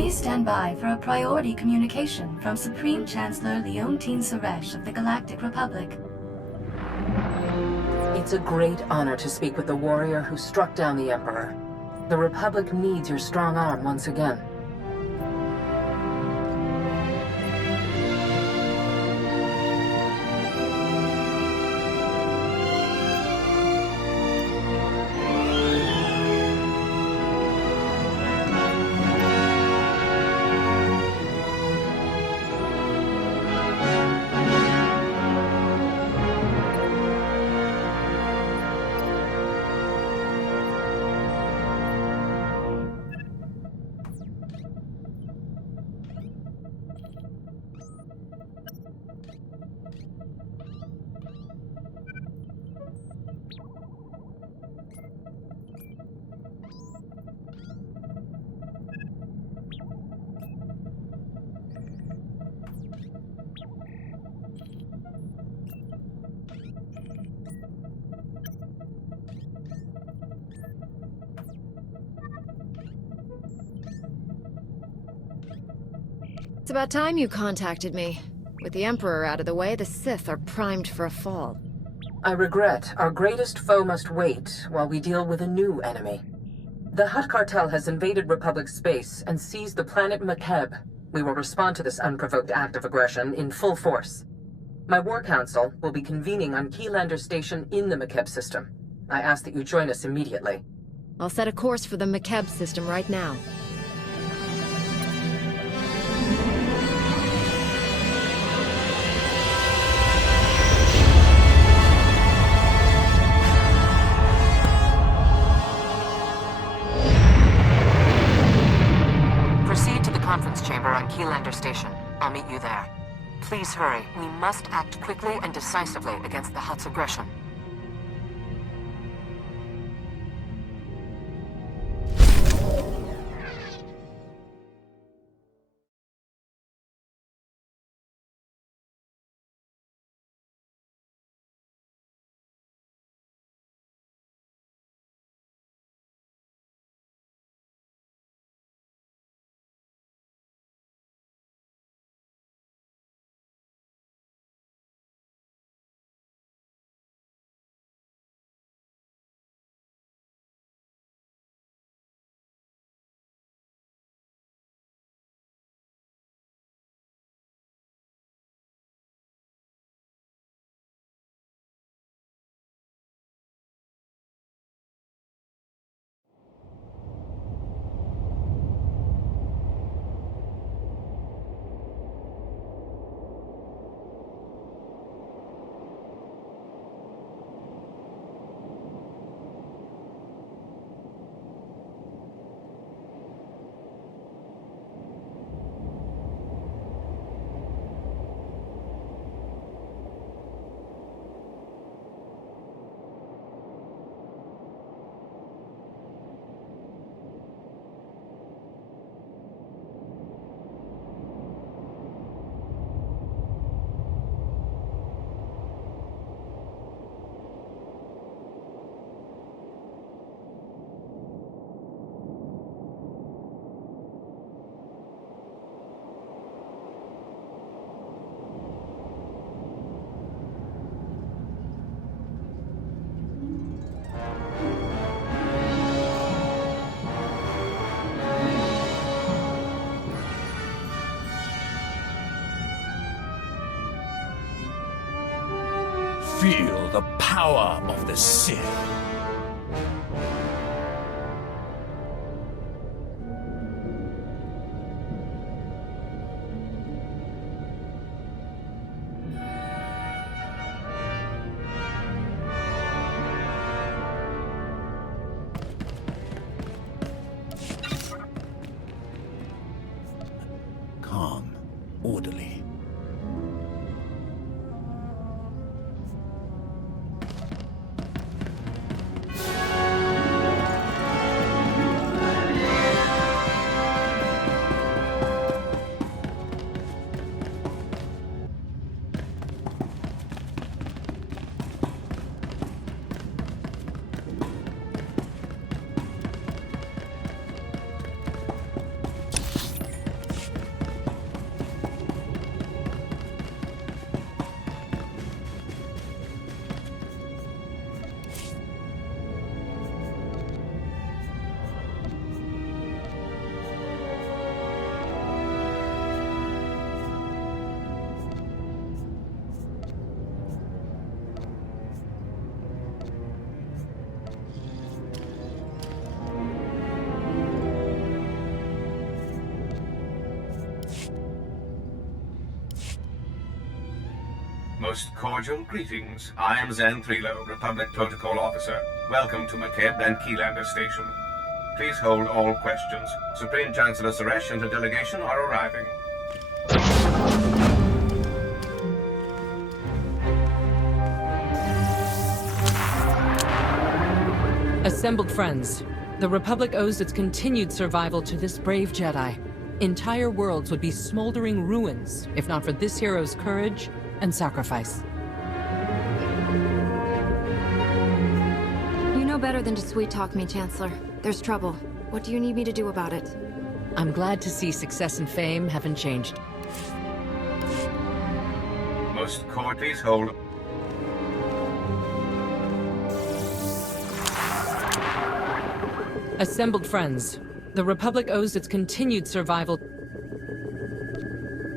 Please stand by for a priority communication from Supreme Chancellor Leontine Suresh of the Galactic Republic. It's a great honor to speak with the warrior who struck down the Emperor. The Republic needs your strong arm once again. It's about time you contacted me. With the Emperor out of the way, the Sith are primed for a fall. I regret our greatest foe must wait while we deal with a new enemy. The Hutt Cartel has invaded Republic space and seized the planet Makeb. We will respond to this unprovoked act of aggression in full force. My War Council will be convening on Keylander Station in the Makeb system. I ask that you join us immediately. I'll set a course for the Makeb system right now. Conference chamber on Keylander Station. I'll meet you there. Please hurry. We must act quickly and decisively against the Hutt's aggression. Feel the power of the Sith. Calm, orderly. Most cordial greetings. I am Zen Thrilo, Republic Protocol Officer. Welcome to Makeb and Keylander Station. Please hold all questions. Supreme Chancellor Suresh and her delegation are arriving. Assembled friends, the Republic owes its continued survival to this brave Jedi. Entire worlds would be smoldering ruins if not for this hero's courage and sacrifice. You know better than to sweet-talk me, Chancellor. There's trouble. What do you need me to do about it? I'm glad to see success and fame haven't changed. Most cordial. Please hold. Assembled friends, the Republic owes its continued survival.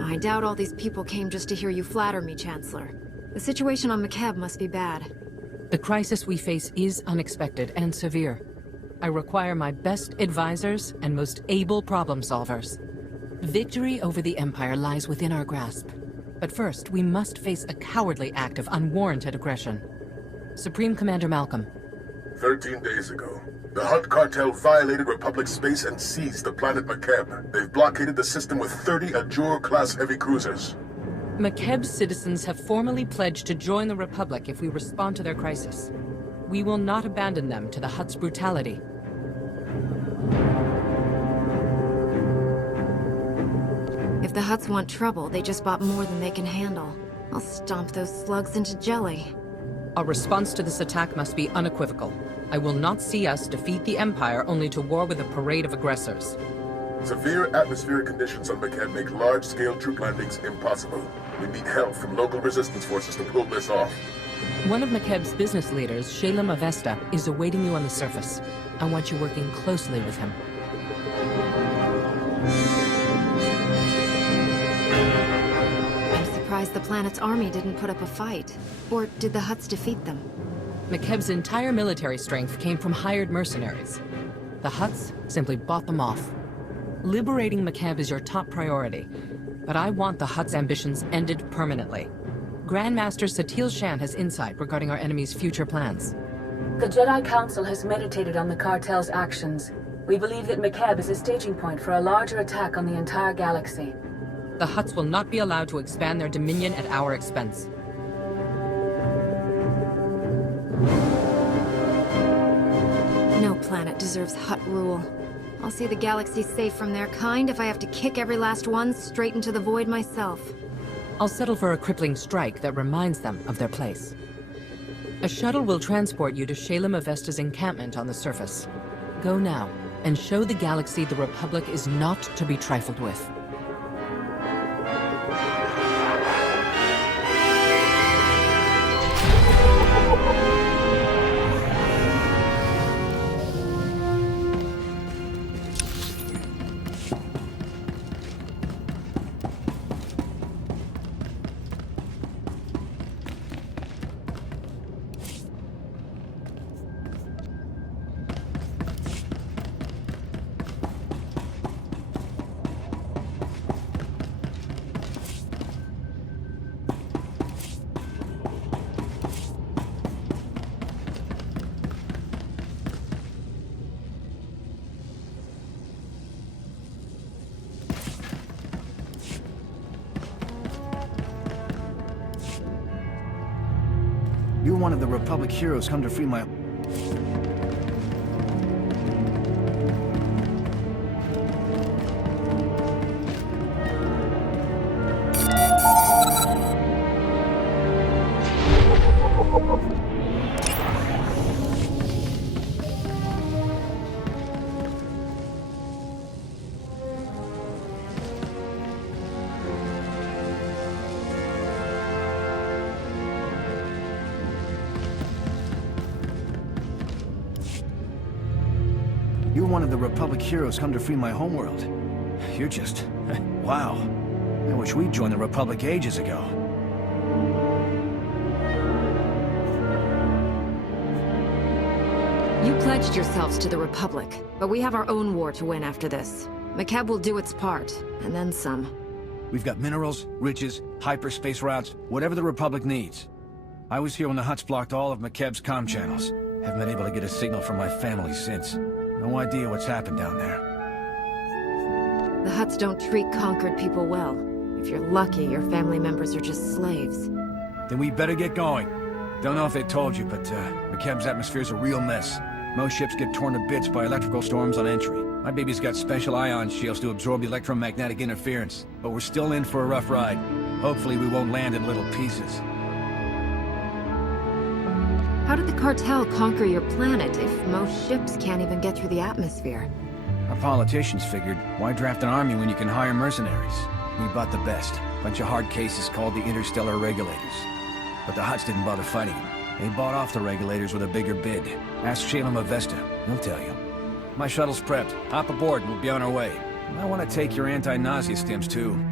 I doubt all these people came just to hear you flatter me, Chancellor. The situation on Makeb must be bad. The crisis we face is unexpected and severe. I require my best advisors and most able problem solvers. Victory over the Empire lies within our grasp. But first, we must face a cowardly act of unwarranted aggression. Supreme Commander Malcolm. 13 days ago, the Hutt cartel violated Republic space and seized the planet Makeb. They've blockaded the system with 30 Ajur-class heavy cruisers. Makeb's citizens have formally pledged to join the Republic if we respond to their crisis. We will not abandon them to the Hutt's brutality. If the Hutts want trouble, they just bought more than they can handle. I'll stomp those slugs into jelly. Our response to this attack must be unequivocal. I will not see us defeat the Empire only to war with a parade of aggressors. Severe atmospheric conditions on Makeb make large-scale troop landings impossible. We need help from local resistance forces to pull this off. One of Makeb's business leaders, Shalem Avesta, is awaiting you on the surface. I want you working closely with him. I'm surprised the planet's army didn't put up a fight. Or did the Hutts defeat them? Makeb's entire military strength came from hired mercenaries. The Hutts simply bought them off. Liberating Makeb is your top priority, but I want the Hutts' ambitions ended permanently. Grandmaster Satil Shan has insight regarding our enemy's future plans. The Jedi Council has meditated on the cartel's actions. We believe that Makeb is a staging point for a larger attack on the entire galaxy. The Hutts will not be allowed to expand their dominion at our expense. No planet deserves Hutt rule. I'll see the galaxy safe from their kind if I have to kick every last one straight into the void myself. I'll settle for a crippling strike that reminds them of their place. A shuttle will transport you to Shalem Avesta's encampment on the surface. Go now, and show the galaxy the Republic is not to be trifled with. You're one of the Republic heroes come to free my... You're one of the Republic heroes come to free my homeworld. You're just... wow. I wish we'd joined the Republic ages ago. You pledged yourselves to the Republic, but we have our own war to win after this. Makeb will do its part, and then some. We've got minerals, riches, hyperspace routes, whatever the Republic needs. I was here when the Hutts blocked all of McKeb's comm channels. Haven't been able to get a signal from my family since. No idea what's happened down there. The Hutts don't treat conquered people well. If you're lucky, your family members are just slaves. Then we better get going. Don't know if they told you, but McKeb's atmosphere's a real mess. Most ships get torn to bits by electrical storms on entry. My baby's got special ion shields to absorb electromagnetic interference, but we're still in for a rough ride. Hopefully we won't land in little pieces. How did the cartel conquer your planet if most ships can't even get through the atmosphere? Our politicians figured, why draft an army when you can hire mercenaries? We bought the best. Bunch of hard cases called the Interstellar Regulators. But the Hutts didn't bother fighting them. They bought off the Regulators with a bigger bid. Ask Shalem Avesta, he'll tell you. My shuttle's prepped. Hop aboard and we'll be on our way. I want to take your anti-nausea stims too.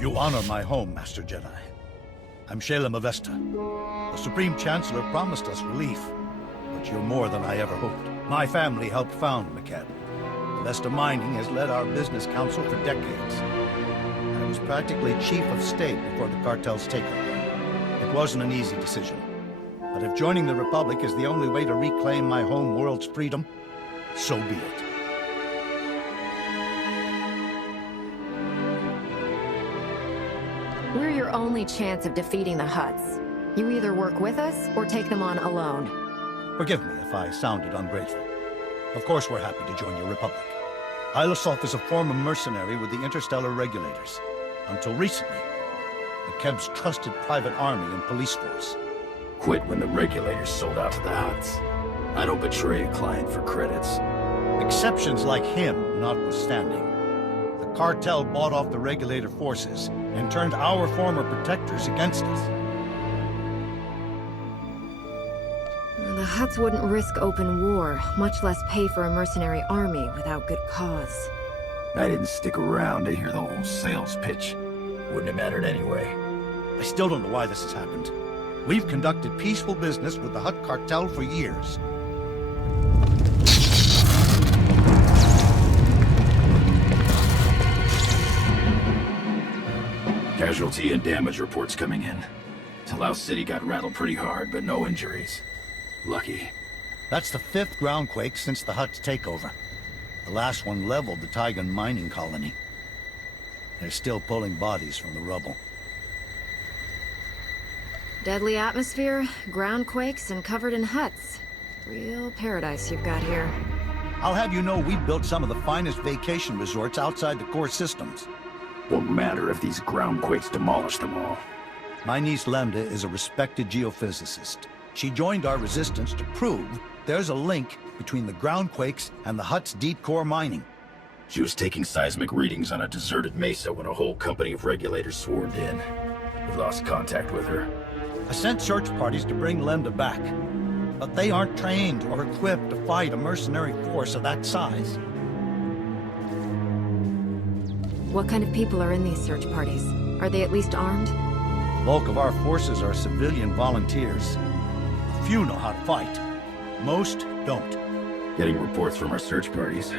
You honor my home, Master Jedi. I'm Shalem Avesta. The Supreme Chancellor promised us relief, but you're more than I ever hoped. My family helped found McKeb. Avesta Mining has led our business council for decades. I was practically chief of state before the cartel's takeover. It wasn't an easy decision. But if joining the Republic is the only way to reclaim my home world's freedom, so be it. We're your only chance of defeating the Hutts. You either work with us, or take them on alone. Forgive me if I sounded ungrateful. Of course we're happy to join your Republic. Ilosov is a former mercenary with the Interstellar Regulators. Until recently, McKeb's trusted private army and police force. Quit when the Regulators sold out to the Hutts. I don't betray a client for credits. Exceptions like him notwithstanding. The cartel bought off the Regulator forces and turned our former protectors against us. The Hutts wouldn't risk open war, much less pay for a mercenary army without good cause. I didn't stick around to hear the whole sales pitch. Wouldn't have mattered anyway. I still don't know why this has happened. We've conducted peaceful business with the Hutt cartel for years. Casualty and damage reports coming in. Talau City got rattled pretty hard, but no injuries. Lucky. That's the 5th groundquake since the Hutt's takeover. The last one leveled the Tygan mining colony. They're still pulling bodies from the rubble. Deadly atmosphere, groundquakes, and covered in Hutts. Real paradise you've got here. I'll have you know we've built some of the finest vacation resorts outside the core systems. Won't matter if these groundquakes demolish them all. My niece Lambda is a respected geophysicist. She joined our resistance to prove there's a link between the groundquakes and the Hutt's deep core mining. She was taking seismic readings on a deserted mesa when a whole company of regulators swarmed in. We lost contact with her. I sent search parties to bring Lambda back, but they aren't trained or equipped to fight a mercenary force of that size. What kind of people are in these search parties? Are they at least armed? The bulk of our forces are civilian volunteers. A few know how to fight. Most don't. Getting reports from our search parties.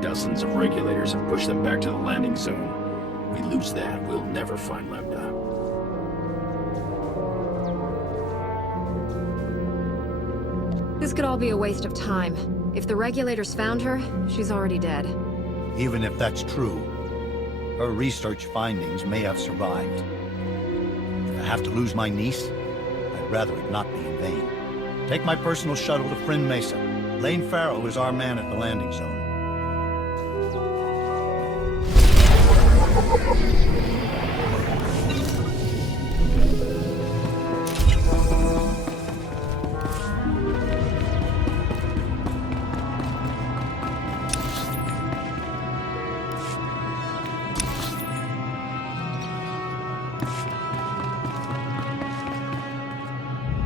Dozens of regulators have pushed them back to the landing zone. We lose that, we'll never find Lambda. This could all be a waste of time. If the regulators found her, she's already dead. Even if that's true, her research findings may have survived. If I have to lose my niece, I'd rather it not be in vain. Take my personal shuttle to Friend Mesa. Lane Farrow is our man at the landing zone.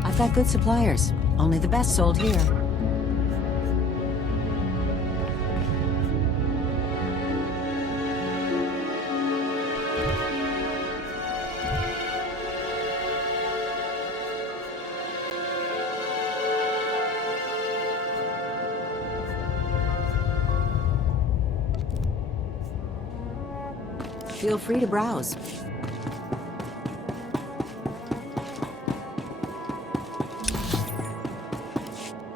I've got good suppliers. Only the best sold here. Feel free to browse.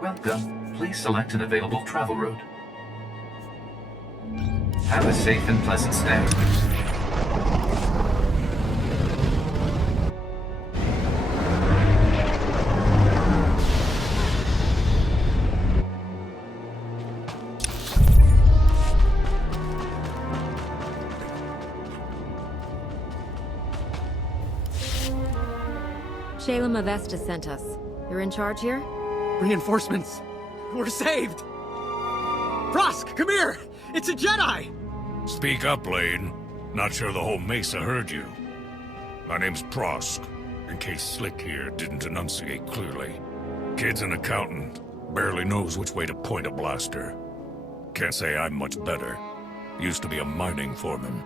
Welcome. Please select an available travel route. Have a safe and pleasant stay. Shayla Mavesta sent us. You're in charge here? Reinforcements! We're saved! Prosk, come here! It's a Jedi! Speak up, Lane. Not sure the whole Mesa heard you. My name's Prosk, in case Slick here didn't enunciate clearly. Kid's an accountant. Barely knows which way to point a blaster. Can't say I'm much better. Used to be a mining foreman.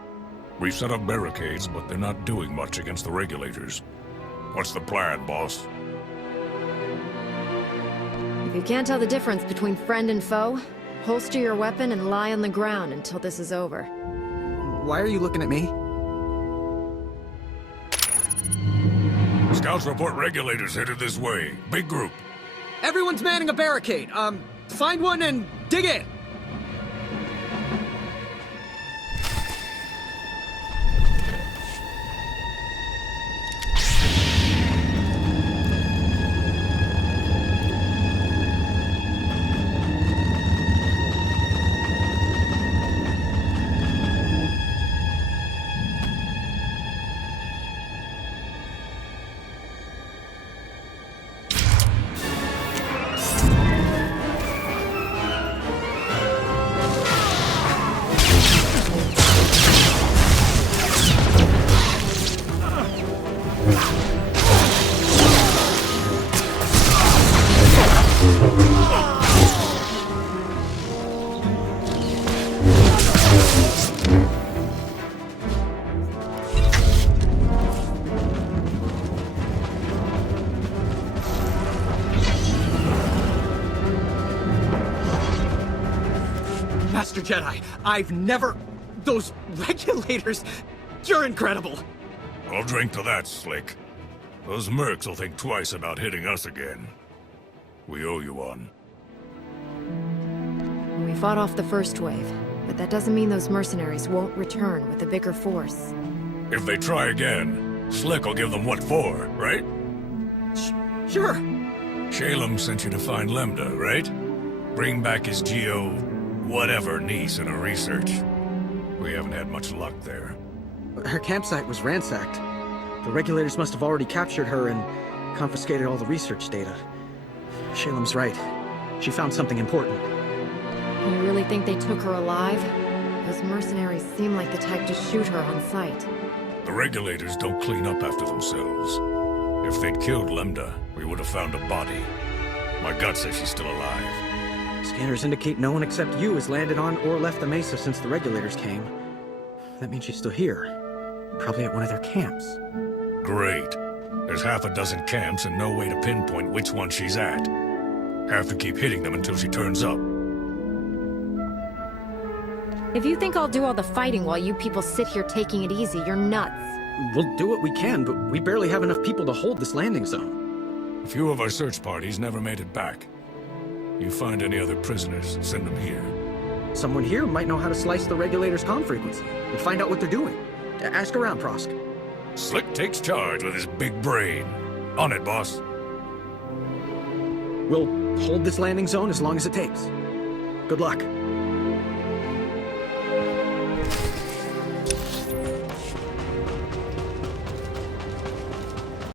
We've set up barricades, but they're not doing much against the regulators. What's the plan, boss? If you can't tell the difference between friend and foe, holster your weapon and lie on the ground until this is over. Why are you looking at me? Scouts report regulators headed this way. Big group. Everyone's manning a barricade. Find one and dig in! Master Jedi, I've never... Those regulators... You're incredible! I'll drink to that, Slick. Those mercs will think twice about hitting us again. We owe you one. We fought off the first wave, but that doesn't mean those mercenaries won't return with a bigger force. If they try again, Slick will give them what for, right? Sure. Shalem sent you to find Lambda, right? Bring back his Geo... whatever niece in her research. We haven't had much luck there. Her campsite was ransacked. The regulators must have already captured her and confiscated all the research data. Shalem's right. She found something important. You really think they took her alive? Those mercenaries seem like the type to shoot her on sight. The regulators don't clean up after themselves. If they'd killed Lambda, we would have found a body. My gut says she's still alive. Scanners indicate no one except you has landed on or left the Mesa since the regulators came. That means she's still here. Probably at one of their camps. Great. There's half a dozen camps and no way to pinpoint which one she's at. Have to keep hitting them until she turns up. If you think I'll do all the fighting while you people sit here taking it easy, you're nuts. We'll do what we can, but we barely have enough people to hold this landing zone. A few of our search parties never made it back. You find any other prisoners, send them here. Someone here might know how to slice the Regulators' comm frequency and find out what they're doing. Ask around, Prosk. Slick takes charge with his big brain. On it, boss. We'll hold this landing zone as long as it takes. Good luck.